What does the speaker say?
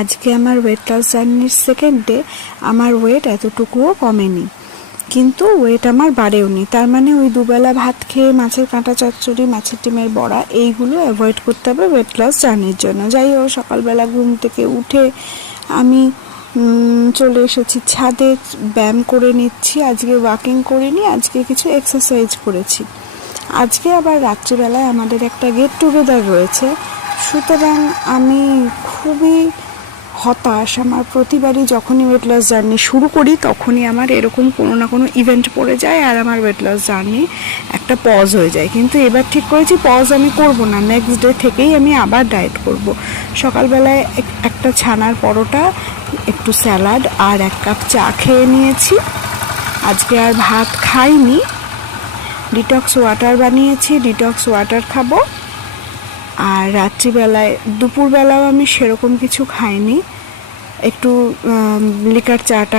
আজকে আমার weight loss জার্নির সেকেন্ড ডে। আমার ওয়েট এতটুকুও কমেনি, কিন্তু ওয়েট আমার বাড়েওনি। তার মানে ওই দুবেলা ভাত খেয়ে মাছের কাঁটা চচ্চড়ি, মাছের ডিমের বড়া এইগুলো অ্যাভয়েড করতে হবে ওয়েট লস জার্নির জন্য। যাই হোক, সকালবেলা ঘুম থেকে উঠে আমি চলে এসেছি ছাদে, ব্যায়াম করে নিচ্ছি। আজকে ওয়াকিং করিনি, আজকে কিছু এক্সারসাইজ করেছি। আজকে আবার রাত্রিবেলায় আমাদের একটা গেট টুগেদার রয়েছে, সুতরাং আমি খুবই হতাশ। আমার প্রতিবারই যখনই ওয়েট লস জার্নি শুরু করি তখনই আমার এরকম কোনো না কোনো ইভেন্ট পড়ে যায় আর আমার ওয়েট লস জার্নি একটা পজ হয়ে যায়। কিন্তু এবার ঠিক করেছি পজ আমি করব না, নেক্সট ডে থেকেই আমি আবার ডায়েট করব। সকালবেলায় একটা ছানার পরোটা, একটু স্যালাড আর 1 কাপ চা খেয়ে নিয়েছি। আজকে আর ভাত খাইনি, ডিটক্স ওয়াটার বানিয়েছি, ডিটক্স ওয়াটার খাবো। আর রাত্রিবেলায়, দুপুরবেলাও আমি সেরকম কিছু খাইনি, একটু লিকার চাটা